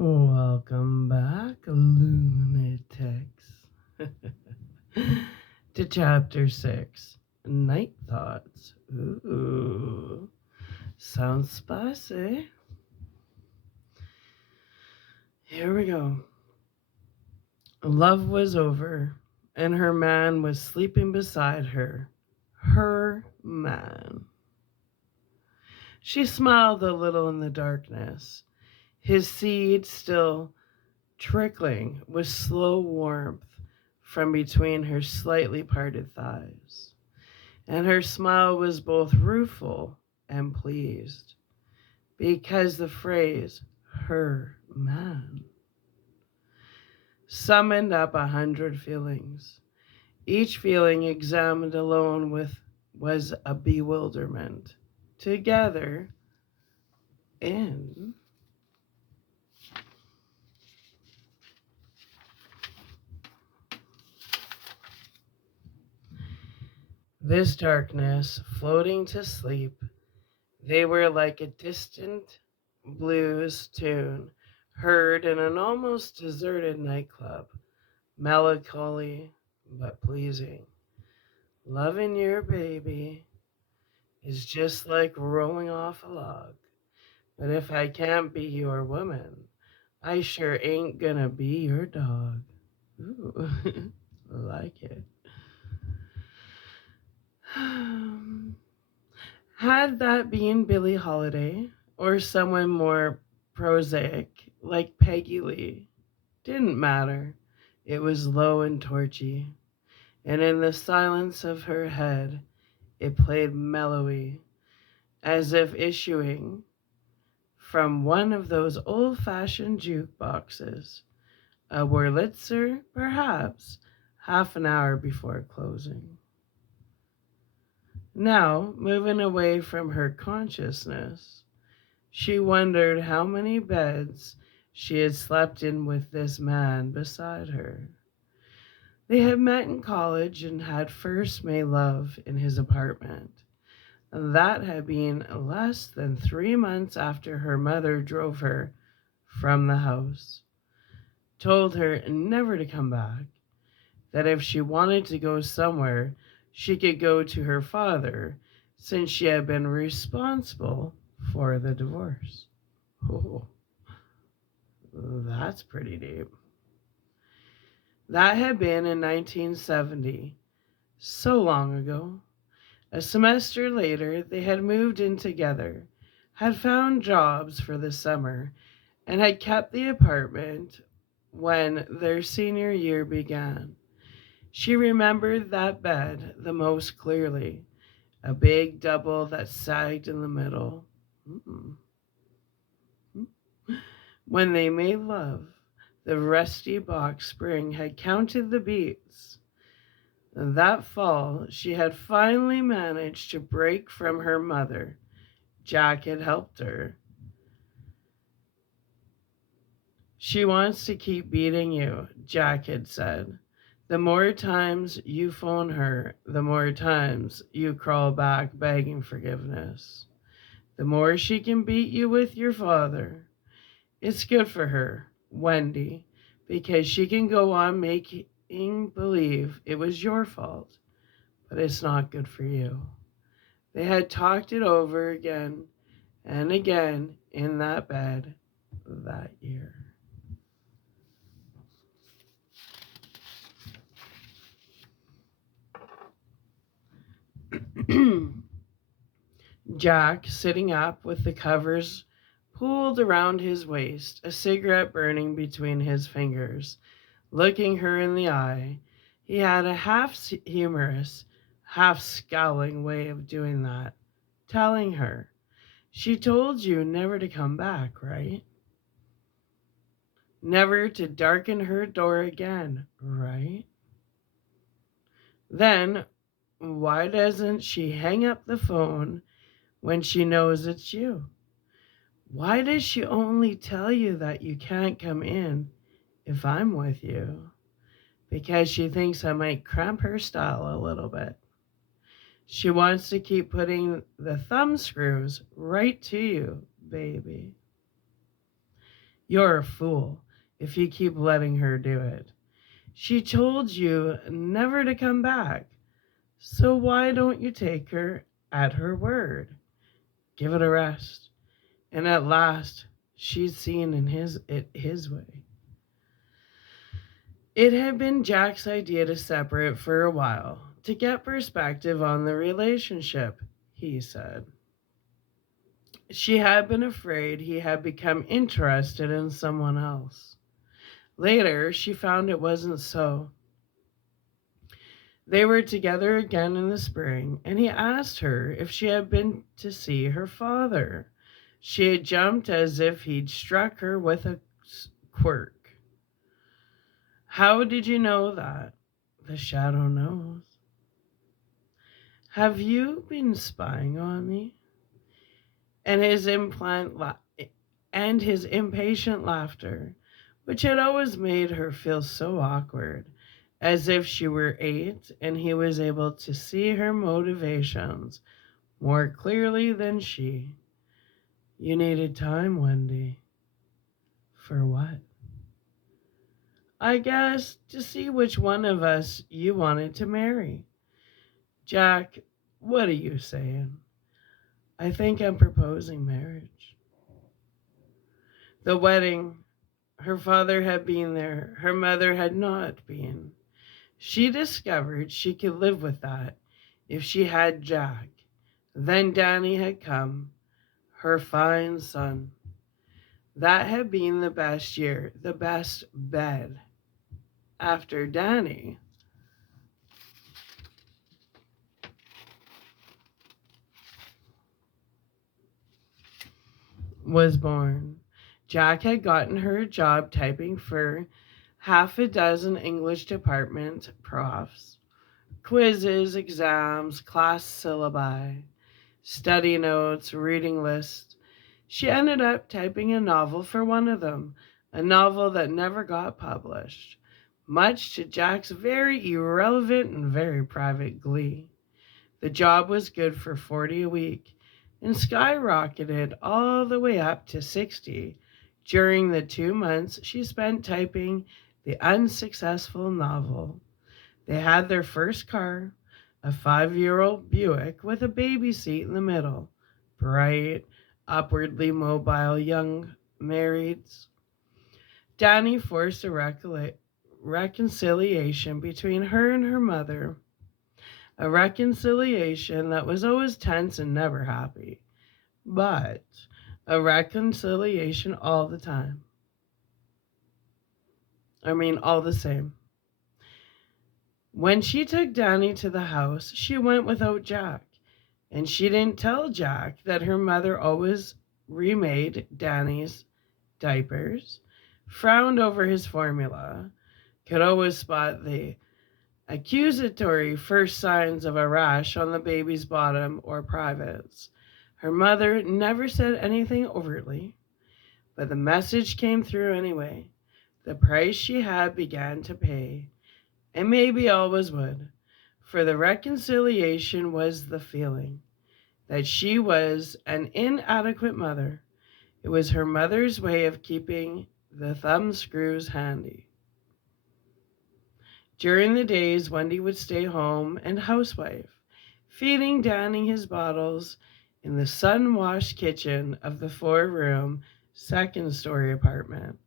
Welcome back, lunatics, to Chapter 6, Night Thoughts. Ooh, sounds spicy. Here we go. Love was over, and her man was sleeping beside her. Her man. She smiled a little in the darkness, his seed still trickling with slow warmth from between her slightly parted thighs. And her smile was both rueful and pleased, because the phrase, her man, summoned up 100 feelings. Each feeling examined alone was a bewilderment. Together in this darkness, floating to sleep, they were like a distant blues tune heard in an almost deserted nightclub, melancholy but pleasing. Loving your baby is just like rolling off a log, but if I can't be your woman, I sure ain't gonna be your dog. Ooh, like it. Had that been Billie Holiday or someone more prosaic like Peggy Lee, didn't matter. It was low and torchy, and in the silence of her head it played mellowy, as if issuing from one of those old-fashioned jukeboxes, a Wurlitzer, perhaps, half an hour before closing. Now, moving away from her consciousness, she wondered how many beds she had slept in with this man beside her. They had met in college and had first made love in his apartment. And that had been less than 3 months after her mother drove her from the house, told her never to come back, that if she wanted to go somewhere, she could go to her father, since she had been responsible for the divorce. Oh, that's pretty deep. That had been in 1970, so long ago. A semester later, they had moved in together, had found jobs for the summer, and had kept the apartment when their senior year began. She remembered that bed the most clearly, a big double that sagged in the middle. Mm-mm. When they made love, the rusty box spring had counted the beats. That fall, she had finally managed to break from her mother. Jack had helped her. She wants to keep beating you, Jack had said. The more times you phone her, the more times you crawl back begging forgiveness. The more she can beat you with your father. It's good for her, Wendy, because she can go on making believe it was your fault, but it's not good for you. They had talked it over again and again in that bed that year. Jack, sitting up with the covers pulled around his waist, a cigarette burning between his fingers, looking her in the eye. He had a half humorous, half scowling way of doing that, telling her, "She told you never to come back, right? Never to darken her door again, right? Then why doesn't she hang up the phone when she knows it's you? Why does she only tell you that you can't come in if I'm with you? Because she thinks I might cramp her style a little bit. She wants to keep putting the thumb screws right to you, baby." You're a fool if you keep letting her do it. She told you never to come back, so why don't you take her at her word? Give it a rest. And at last, she'd seen it his way. It had been Jack's idea to separate for a while, to get perspective on the relationship, he said. She had been afraid he had become interested in someone else. Later, she found it wasn't so. They were together again in the spring, and he asked her if she had been to see her father. She had jumped as if he'd struck her with a quirk. How did you know that? The shadow knows. Have you been spying on me? And his impatient laughter, which had always made her feel so awkward, as if she were 8 and he was able to see her motivations more clearly than she. You needed time, Wendy. For what? I guess to see which one of us you wanted to marry. Jack, what are you saying? I think I'm proposing marriage. The wedding, her father had been there, her mother had not been. She discovered she could live with that if she had Jack. Then Danny had come, her fine son. That had been the best year, the best bed. After Danny was born, Jack had gotten her a job typing for half a dozen English department profs. Quizzes, exams, class syllabi, study notes, reading lists. She ended up typing a novel for one of them, a novel that never got published, much to Jack's very irrelevant and very private glee. The job was good for 40 a week and skyrocketed all the way up to 60 during the 2 months she spent typing the unsuccessful novel. They had their first car, a 5-year-old Buick with a baby seat in the middle. Bright, upwardly mobile young marrieds. Danny forced a reconciliation between her and her mother, a reconciliation that was always tense and never happy, but a reconciliation all the time. All the same. When she took Danny to the house, she went without Jack, and she didn't tell Jack that her mother always remade Danny's diapers, frowned over his formula, could always spot the accusatory first signs of a rash on the baby's bottom or privates. Her mother never said anything overtly, but the message came through anyway. The price she had began to pay, and maybe always would, for the reconciliation was the feeling that she was an inadequate mother. It was her mother's way of keeping the thumb screws handy. During the days, Wendy would stay home and housewife, feeding Danny his bottles in the sun-washed kitchen of the 4-room, second-story apartment,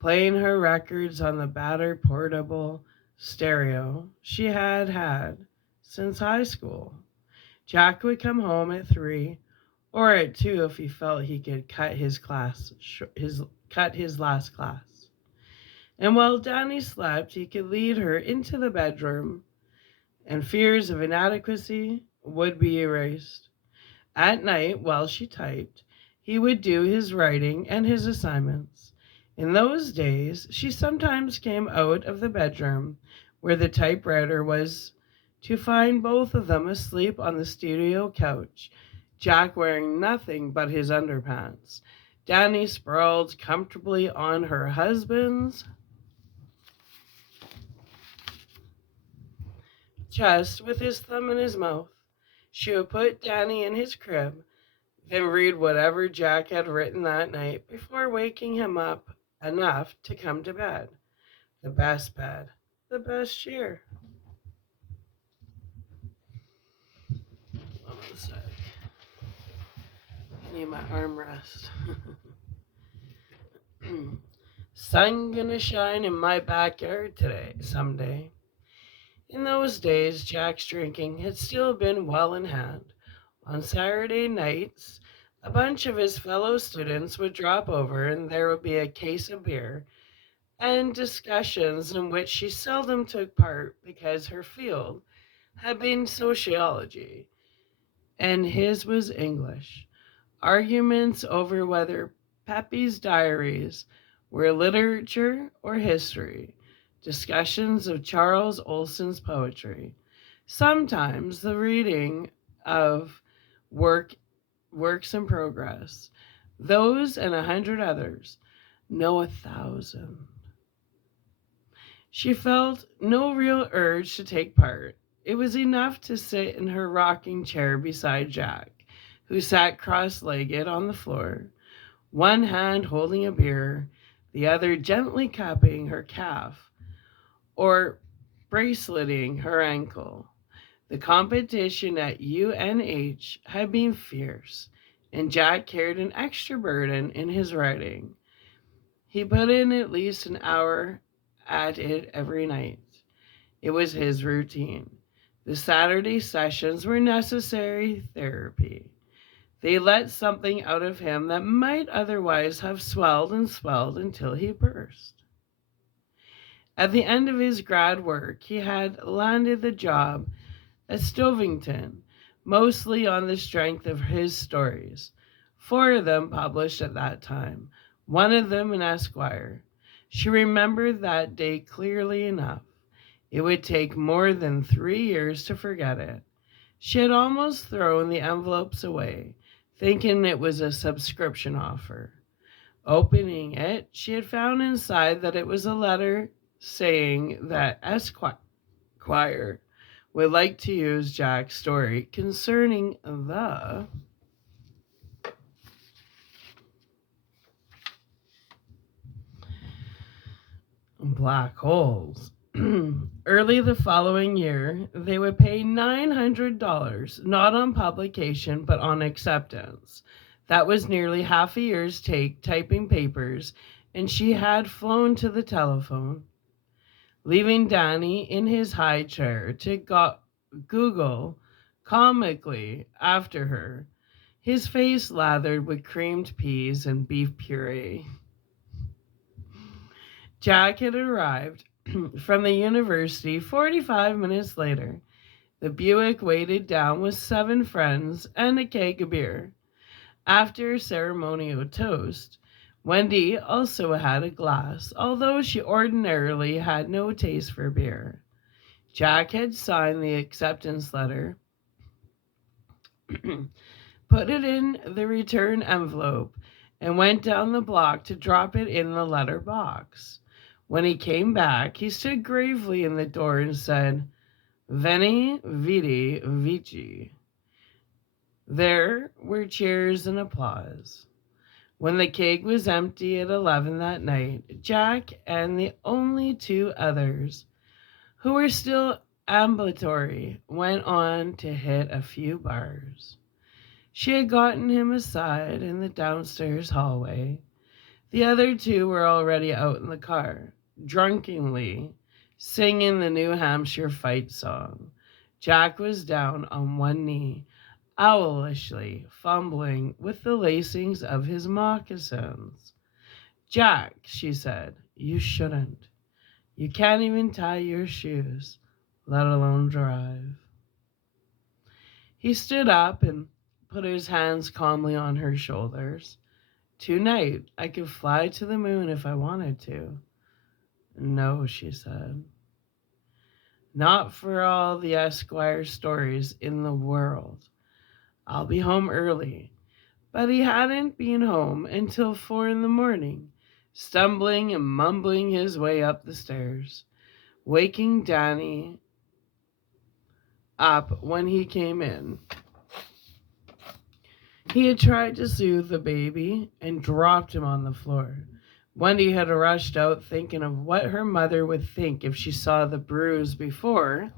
playing her records on the battered portable stereo she had had since high school. Jack would come home at 3 or at 2 if he felt he could cut his last class. And while Danny slept, he could lead her into the bedroom, and fears of inadequacy would be erased. At night, while she typed, he would do his writing and his assignments. In those days, she sometimes came out of the bedroom where the typewriter was to find both of them asleep on the studio couch, Jack wearing nothing but his underpants. Danny sprawled comfortably on her husband's chest with his thumb in his mouth. She would put Danny in his crib, and read whatever Jack had written that night before waking him up enough to come to bed. The best bed, the best cheer. Hold on a sec. I need my armrest. Sun gonna shine in my backyard today, someday. In those days, Jack's drinking had still been well in hand. On Saturday nights, a bunch of his fellow students would drop over and there would be a case of beer and discussions in which she seldom took part because her field had been sociology and his was English. Arguments over whether Pepe's diaries were literature or history, discussions of Charles Olson's poetry, sometimes the reading of works in progress, those and 100 others, no 1,000. She felt no real urge to take part. It was enough to sit in her rocking chair beside Jack, who sat cross-legged on the floor, one hand holding a beer, the other gently cupping her calf or braceleting her ankle. The competition at UNH had been fierce, and Jack carried an extra burden in his writing. He put in at least an hour at it every night. It was his routine. The Saturday sessions were necessary therapy. They let something out of him that might otherwise have swelled and swelled until he burst. At the end of his grad work, he had landed the job at Stovington, mostly on the strength of his stories. 4 of them published at that time, one of them in Esquire. She remembered that day clearly enough. It would take more than 3 years to forget it. She had almost thrown the envelopes away, thinking it was a subscription offer. Opening it, she had found inside that it was a letter saying that Esquire would like to use Jack's story concerning the black holes. Early the following year, they would pay $900, not on publication, but on acceptance. That was nearly half a year's take typing papers, and she had flown to the telephone, leaving Danny in his high chair to Google comically after her, his face lathered with creamed peas and beef puree. Jack had arrived from the university 45 minutes later. The Buick waited down with 7 friends and a keg of beer. After ceremonial toast, Wendy also had a glass, although she ordinarily had no taste for beer. Jack had signed the acceptance letter, put it in the return envelope, and went down the block to drop it in the letter box. When he came back, he stood gravely in the door and said, Veni, Vidi, Vici. There were cheers and applause. When the keg was empty at 11 that night, Jack and the only 2 others who were still ambulatory went on to hit a few bars. She had gotten him aside in the downstairs hallway. The other 2 were already out in the car, drunkenly singing the New Hampshire fight song. Jack was down on one knee, owlishly fumbling with the lacings of his moccasins. Jack, she said, you shouldn't. You can't even tie your shoes, let alone drive. He stood up and put his hands calmly on her shoulders. Tonight, I could fly to the moon if I wanted to. No, she said. Not for all the Esquire stories in the world. I'll be home early. But he hadn't been home until 4 in the morning, stumbling and mumbling his way up the stairs, waking Danny up when he came in. He had tried to soothe the baby and dropped him on the floor. Wendy had rushed out thinking of what her mother would think if she saw the bruise before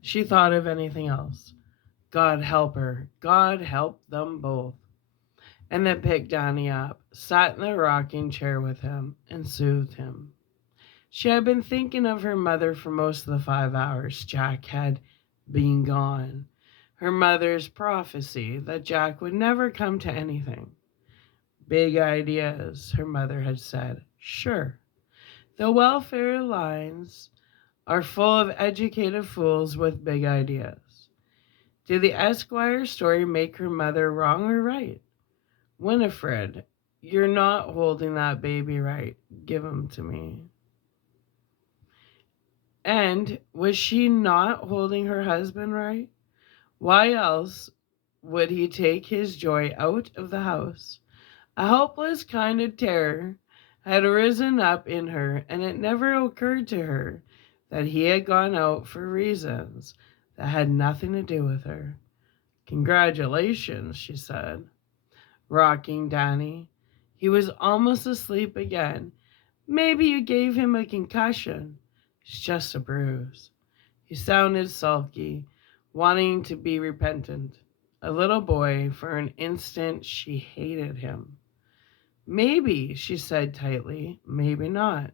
she thought of anything else. God help her. God help them both. And then picked Danny up, sat in the rocking chair with him, and soothed him. She had been thinking of her mother for most of the 5 hours Jack had been gone. Her mother's prophecy that Jack would never come to anything. Big ideas, her mother had said. Sure. The welfare lines are full of educated fools with big ideas. Did the Esquire story make her mother wrong or right? Winifred, you're not holding that baby right. Give him to me. And was she not holding her husband right? Why else would he take his joy out of the house? A helpless kind of terror had risen up in her, and it never occurred to her that he had gone out for reasons that had nothing to do with her. Congratulations, she said, rocking Danny. He was almost asleep again. Maybe you gave him a concussion. It's just a bruise. He sounded sulky, wanting to be repentant. A little boy, for an instant, she hated him. Maybe, she said tightly, maybe not.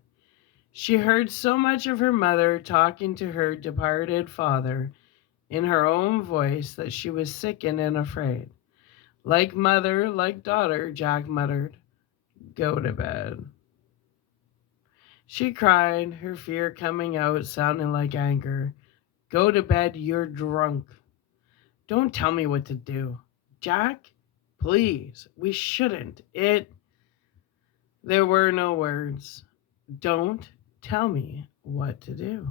She heard so much of her mother talking to her departed father in her own voice that she was sickened and afraid. Like mother, like daughter, Jack muttered. Go to bed. She cried, her fear coming out, sounding like anger. Go to bed, you're drunk. Don't tell me what to do. Jack, please, we shouldn't. There were no words. Don't tell me what to do,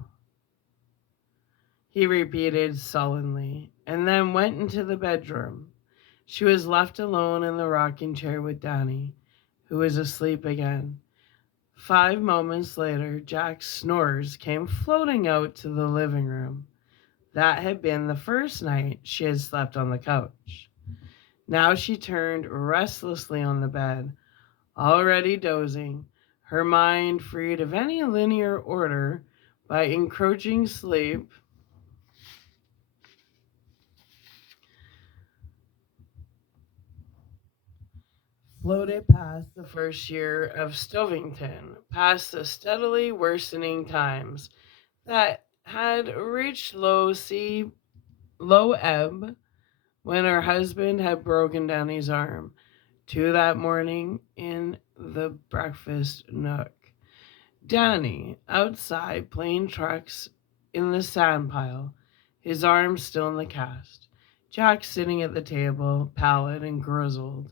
he repeated sullenly, and then went into the bedroom. She was left alone in the rocking chair with Danny, who was asleep again. 5 moments later, Jack's snores came floating out to the living room. That had been the first night she had slept on the couch. Now she turned restlessly on the bed, already dozing, her mind freed of any linear order by encroaching sleep. Floated past the first year of Stovington, past the steadily worsening times that had reached low ebb when her husband had broken Danny's arm, to that morning in the breakfast nook. Danny, outside playing trucks in the sandpile, his arm still in the cast. Jack sitting at the table, pallid and grizzled,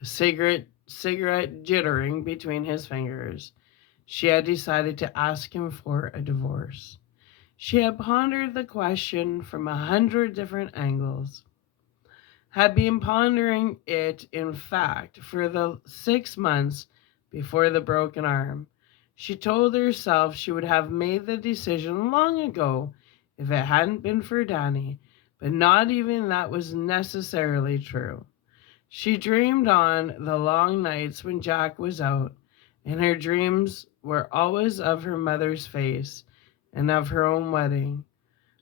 a cigarette jittering between his fingers. She had decided to ask him for a divorce. She had pondered the question from 100 different angles, had been pondering it, in fact, for the 6 months before the broken arm. She told herself she would have made the decision long ago if it hadn't been for Danny, but not even that was necessarily true. She dreamed on the long nights when Jack was out, and her dreams were always of her mother's face and of her own wedding.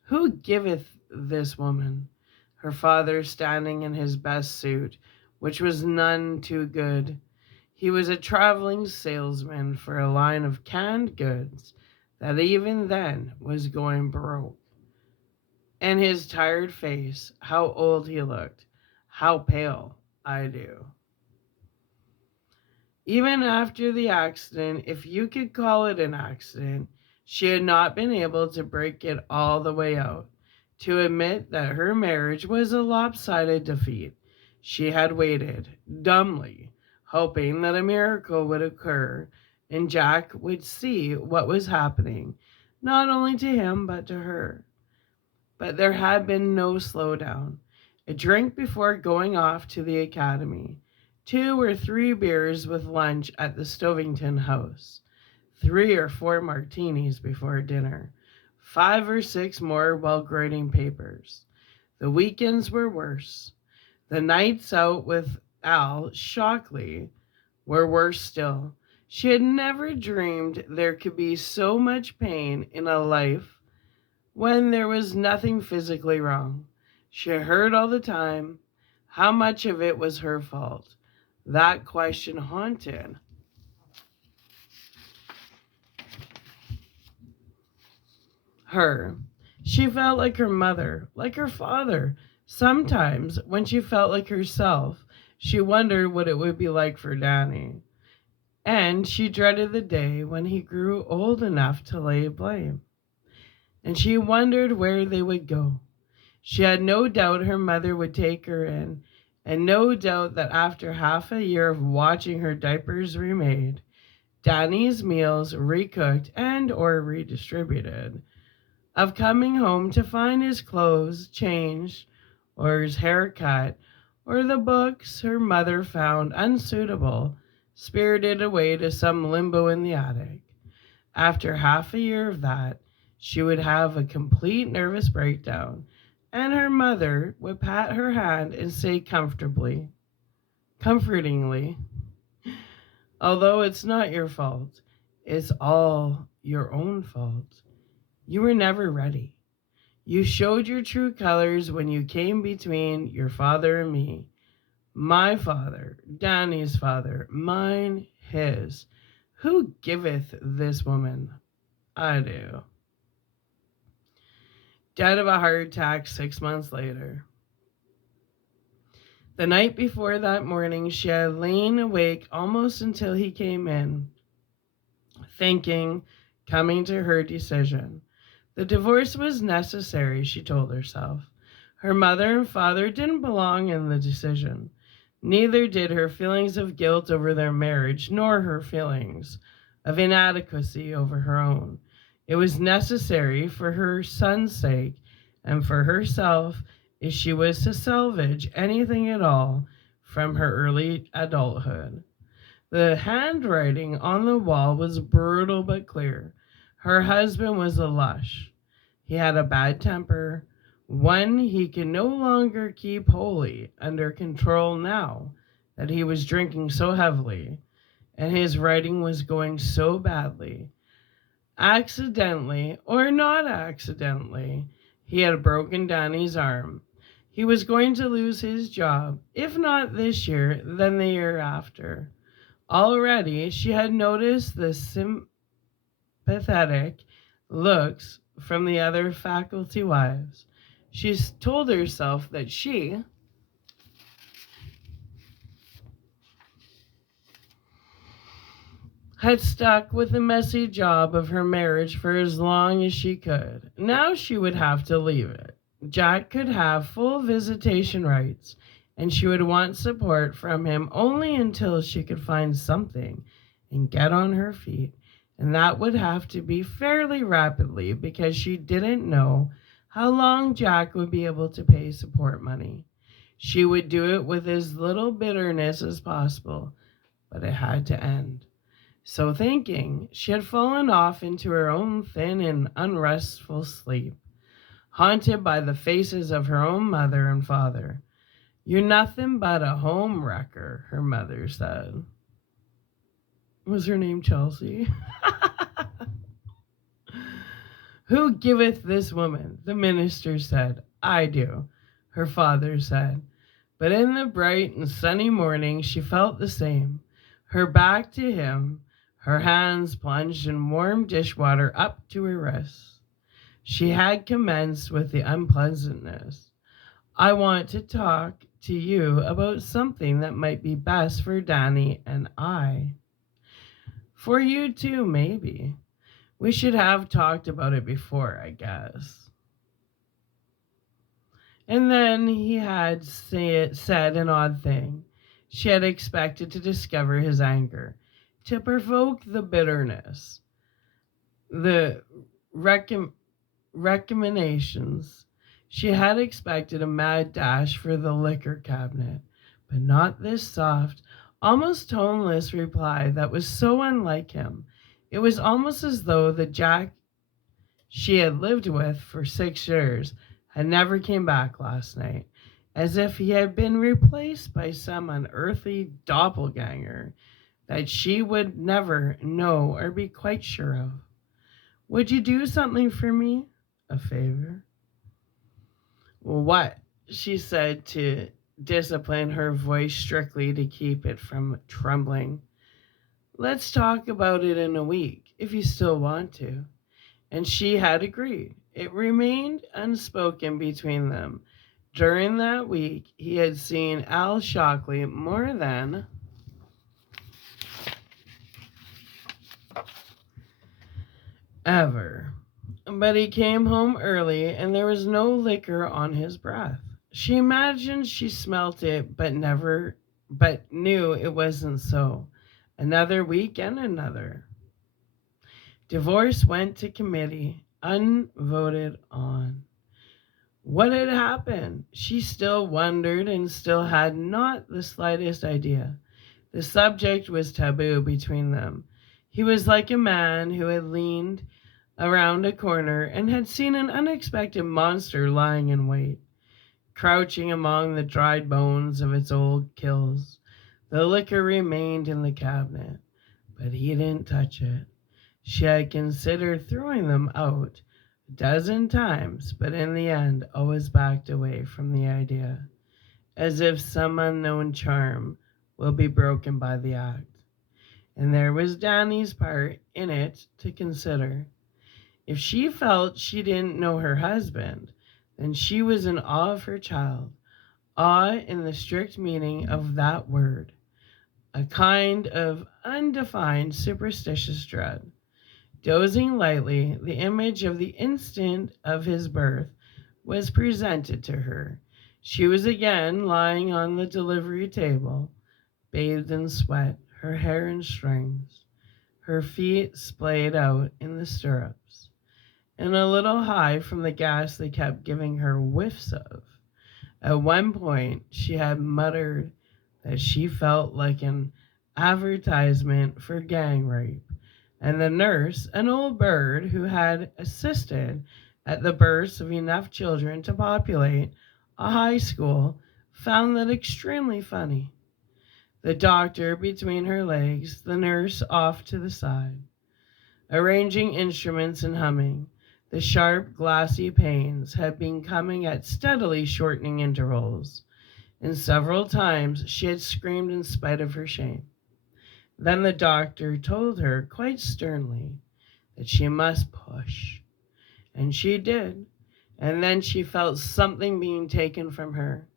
Who giveth this woman? Her father standing in his best suit, which was none too good. He was a traveling salesman for a line of canned goods that even then was going broke. And his tired face, how old he looked, how pale, I do. Even after the accident, if you could call it an accident, she had not been able to break it all the way out, to admit that her marriage was a lopsided defeat. She had waited, dumbly, hoping that a miracle would occur and Jack would see what was happening, not only to him but to her. But there had been no slowdown. A drink before going off to the academy, 2 or 3 beers with lunch at the Stovington house, 3 or 4 martinis before dinner, 5 or 6 more while grading papers. The weekends were worse. The nights out with Al Shockley were worse still. She had never dreamed there could be so much pain in a life when there was nothing physically wrong. She heard all the time how much of it was her fault. That question haunted her. She felt like her mother, like her father. Sometimes, when she felt like herself, she wondered what it would be like for Danny. And she dreaded the day when he grew old enough to lay blame. And she wondered where they would go. She had no doubt her mother would take her in, and no doubt that after half a year of watching her diapers remade, Danny's meals recooked and or redistributed, of coming home to find his clothes changed or his hair cut or the books her mother found unsuitable spirited away to some limbo in the attic. After half a year of that, she would have a complete nervous breakdown, and her mother would pat her hand and say comfortingly, although it's not your fault, it's all your own fault. You were never ready. You showed your true colors when you came between your father and me. My father, Danny's father, mine, his. Who giveth this woman? I do. Died of a heart attack 6 months later. The night before that morning, she had lain awake almost until he came in, thinking, coming to her decision. The divorce was necessary, she told herself. Her mother and father didn't belong in the decision. Neither did her feelings of guilt over their marriage, nor her feelings of inadequacy over her own. It was necessary for her son's sake and for herself if she was to salvage anything at all from her early adulthood. The handwriting on the wall was brutal but clear. Her husband was a lush. He had a bad temper, one he could no longer keep wholly under control now that he was drinking so heavily and his writing was going so badly. Accidentally or not accidentally, he had broken Danny's arm. He was going to lose his job, if not this year, then the year after. Already, she had noticed the sympathetic looks from the other faculty wives. She told herself that she had stuck with the messy job of her marriage for as long as she could. Now she would have to leave it. Jack could have full visitation rights, and she would want support from him only until she could find something and get on her feet. And that would have to be fairly rapidly because she didn't know how long Jack would be able to pay support money. She would do it with as little bitterness as possible, but it had to end. So thinking, she had fallen off into her own thin and unrestful sleep, haunted by the faces of her own mother and father. You're nothing but a home wrecker, her mother said. Was her name Chelsea? Who giveth this woman? The minister said. I do, her father said. But in the bright and sunny morning, she felt the same. Her back to him, her hands plunged in warm dishwater up to her wrists. She had commenced with the unpleasantness. I want to talk to you about something that might be best for Danny and I. For you too, maybe. We should have talked about it before, I guess. And then he had said an odd thing. She had expected to discover his anger, to provoke the bitterness, the recriminations. She had expected a mad dash for the liquor cabinet, but not this soft, almost toneless reply that was so unlike him. It was almost as though the Jack she had lived with for 6 years had never came back last night, as if he had been replaced by some unearthly doppelganger that she would never know or be quite sure of. Would you do something for me? A favor? What? She said to discipline her voice strictly to keep it from trembling. Let's talk about it in a week, if you still want to. And she had agreed. It remained unspoken between them. During that week, he had seen Al Shockley more than ever. But he came home early and there was no liquor on his breath. She imagined she smelt it but knew it wasn't so. Another week and another. Divorce went to committee, unvoted on. What had happened? She still wondered and still had not the slightest idea. The subject was taboo between them. He was like a man who had leaned around a corner and had seen an unexpected monster lying in wait, crouching among the dried bones of its old kills. The liquor remained in the cabinet, but he didn't touch it. She had considered throwing them out a dozen times, but in the end always backed away from the idea, as if some unknown charm will be broken by the act. And there was Danny's part in it to consider. If she felt she didn't know her husband, then she was in awe of her child, awe in the strict meaning of that word, a kind of undefined superstitious dread. Dozing lightly, the image of the instant of his birth was presented to her. She was again lying on the delivery table, bathed in sweat, her hair in strings, her feet splayed out in the stirrups, and a little high from the gas they kept giving her whiffs of. At one point, she had muttered that she felt like an advertisement for gang rape, and the nurse, an old bird who had assisted at the births of enough children to populate a high school, found that extremely funny. The doctor between her legs, the nurse off to the side, arranging instruments and humming. The sharp, glassy pains had been coming at steadily shortening intervals, and several times she had screamed in spite of her shame. Then the doctor told her quite sternly that she must push, and she did. And then she felt something being taken from her.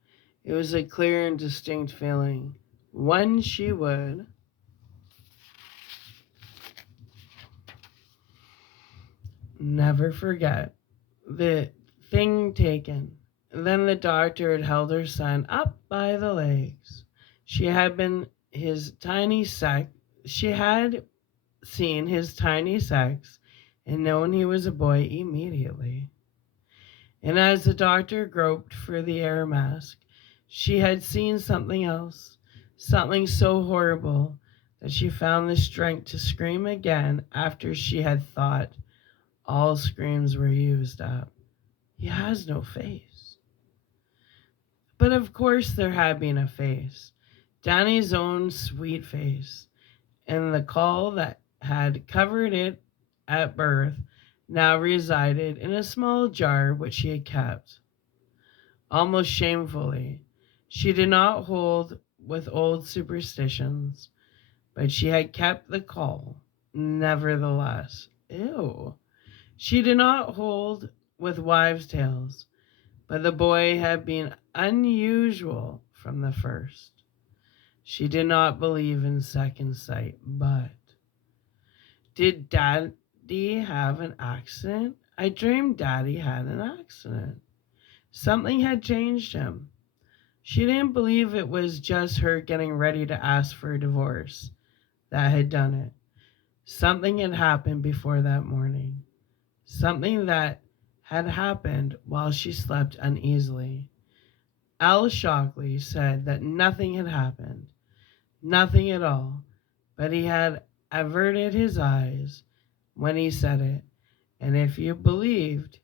It was a clear and distinct feeling, one she would never forget. The thing taken. Then the doctor had held her son up by the legs. She had been his tiny sex. She had seen his tiny sex and known he was a boy immediately. And as the doctor groped for the air mask, she had seen something else, something so horrible that she found the strength to scream again after she had thought all screams were used up. He has no face. But of course there had been a face, Danny's own sweet face, and the caul that had covered it at birth now resided in a small jar which she had kept. Almost shamefully, she did not hold with old superstitions, but she had kept the caul, nevertheless. Ew. She did not hold with wives' tales, but the boy had been unusual from the first. She did not believe in second sight, but did Daddy have an accident? I dreamed Daddy had an accident. Something had changed him. She didn't believe it was just her getting ready to ask for a divorce that had done it. Something had happened before that morning. Something that had happened while she slept uneasily. Al Shockley said that nothing had happened, nothing at all, but he had averted his eyes when he said it, and if you believed,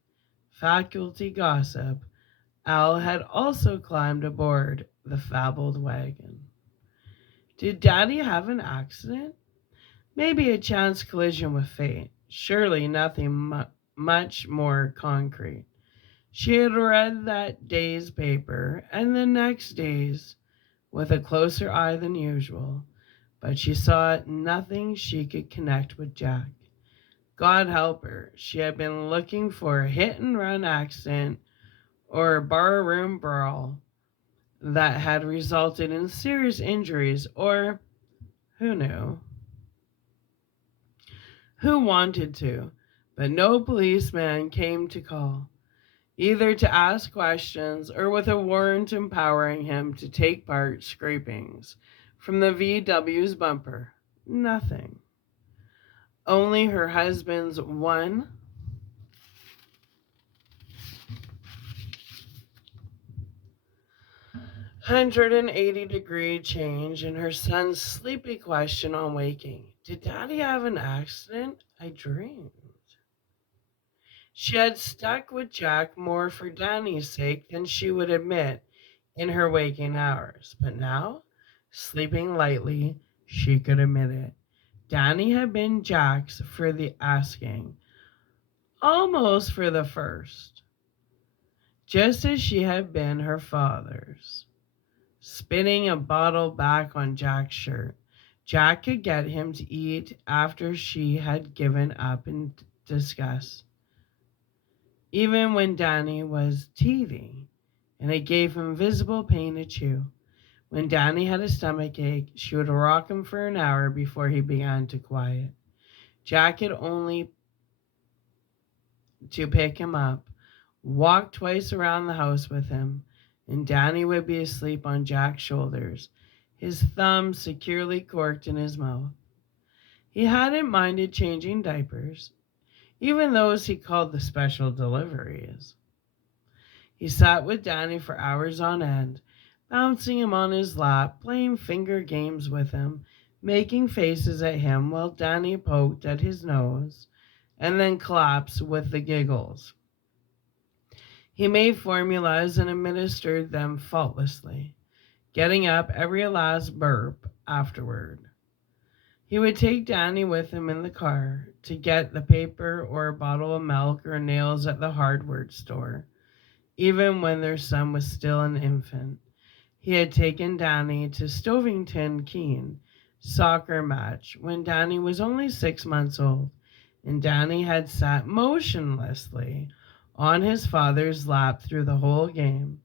faculty gossip, Al had also climbed aboard the fabled wagon. Did Daddy have an accident? Maybe a chance collision with fate. Surely nothing much more concrete. She had read that day's paper and the next day's with a closer eye than usual, but she saw nothing she could connect with Jack. God help her, she had been looking for a hit and run accident or a barroom brawl that had resulted in serious injuries, or who knew? Who wanted to? But no policeman came to call, either to ask questions or with a warrant empowering him to take part scrapings from the VW's bumper. Nothing. Only her husband's 180-degree change in her son's sleepy question on waking. Did Daddy have an accident? I dreamed. She had stuck with Jack more for Danny's sake than she would admit in her waking hours. But now, sleeping lightly, she could admit it. Danny had been Jack's for the asking, almost for the first, just as she had been her father's. Spinning a bottle back on Jack's shirt, Jack could get him to eat after she had given up in disgust. Even when Danny was teething, and it gave him visible pain to chew. When Danny had a stomach ache, she would rock him for an hour before he began to quiet. Jack had only to pick him up, walk twice around the house with him, and Danny would be asleep on Jack's shoulders, his thumb securely corked in his mouth. He hadn't minded changing diapers, even those he called the special deliveries. He sat with Danny for hours on end, bouncing him on his lap, playing finger games with him, making faces at him while Danny poked at his nose and then collapsed with the giggles. He made formulas and administered them faultlessly, getting up every last burp afterward. He would take Danny with him in the car to get the paper or a bottle of milk or nails at the hardware store, even when their son was still an infant. He had taken Danny to Stovington Keene soccer match when Danny was only 6 months old, and Danny had sat motionlessly on his father's lap through the whole game,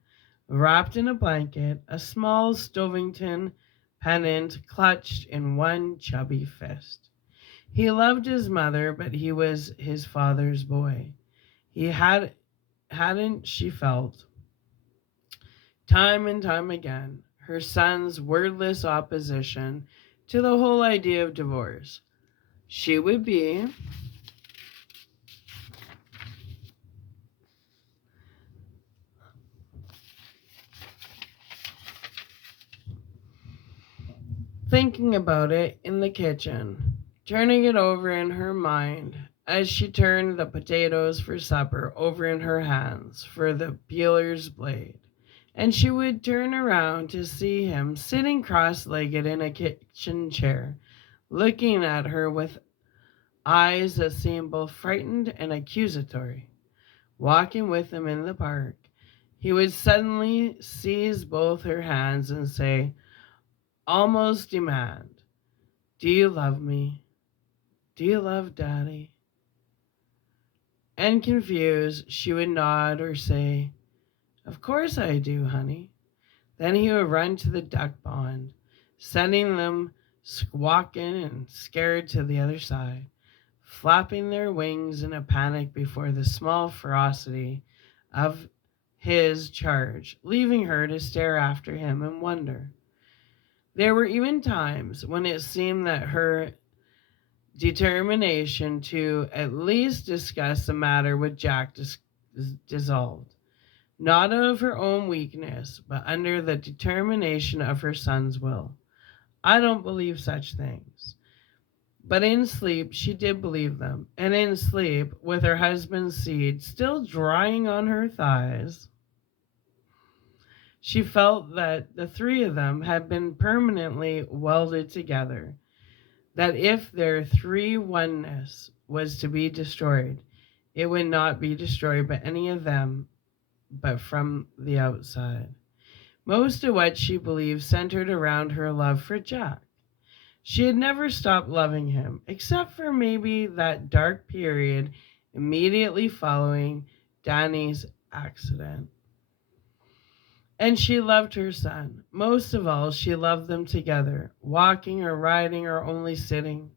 wrapped in a blanket, a small Stovington pennant clutched in one chubby fist. He loved his mother, but he was his father's boy. Hadn't she felt, time and time again, her son's wordless opposition to the whole idea of divorce? She would be thinking about it in the kitchen, turning it over in her mind as she turned the potatoes for supper over in her hands for the peeler's blade. And she would turn around to see him sitting cross-legged in a kitchen chair, looking at her with eyes that seemed both frightened and accusatory. Walking with him in the park, he would suddenly seize both her hands and say, almost demand, do you love me? Do you love Daddy? And confused, she would nod or say, of course I do, honey. Then he would run to the duck pond, sending them squawking and scared to the other side, flapping their wings in a panic before the small ferocity of his charge, leaving her to stare after him and wonder. There were even times when it seemed that her determination to at least discuss the matter with Jack dissolved, not out of her own weakness, but under the determination of her son's will. I don't believe such things. But in sleep, she did believe them. And in sleep, with her husband's seed still drying on her thighs, she felt that the three of them had been permanently welded together, that if their three oneness was to be destroyed, it would not be destroyed by any of them, but from the outside. Most of what she believed centered around her love for Jack. She had never stopped loving him, except for maybe that dark period immediately following Danny's accident. And she loved her son. Most of all, she loved them together, walking or riding or only sitting.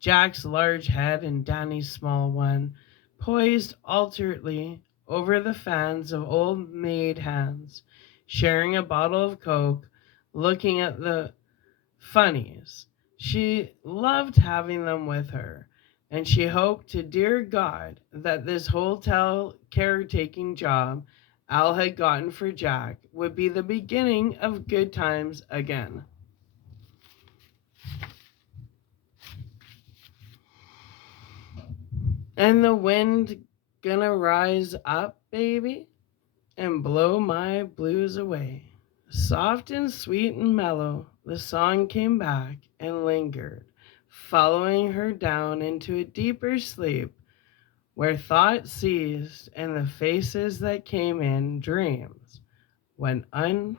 Jack's large head and Danny's small one, poised alternately over the fans of old maid hands, sharing a bottle of Coke, looking at the funnies. She loved having them with her, and she hoped to dear God that this hotel caretaking job Al had gotten for Jack would be the beginning of good times again. And the wind gonna rise up, baby, and blow my blues away. Soft and sweet and mellow, the song came back and lingered, following her down into a deeper sleep where thought ceased and the faces that came in dreams went unremembered.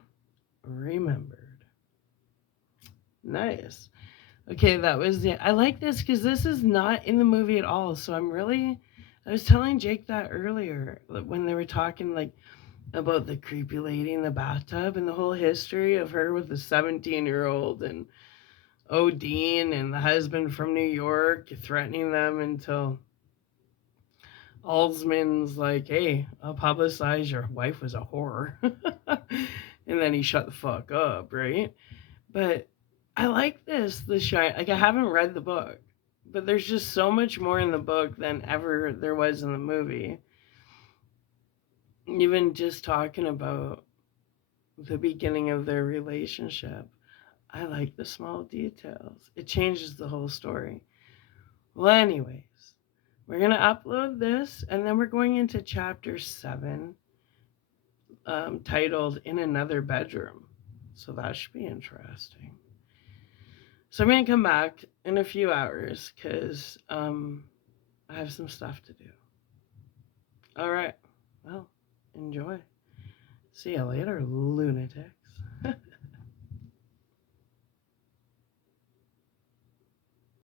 Nice. Okay, that was the. I like this because this is not in the movie at all. So I was telling Jake that earlier when they were talking like about the creepy lady in the bathtub and the whole history of her with the 17-year-old and Odin and the husband from New York threatening them until Alsman's like, hey, I'll publicize your wife was a whore. And then he shut the fuck up, right? But I like the Shine. Like, I haven't read the book, but there's just so much more in the book than ever there was in the movie. Even just talking about the beginning of their relationship, I like the small details. It changes the whole story. Well, anyways, we're going to upload this and then we're going into chapter 7, titled In Another Bedroom. So that should be interesting. So I'm going to come back in a few hours because I have some stuff to do. All right. Well, enjoy. See you later, lunatic.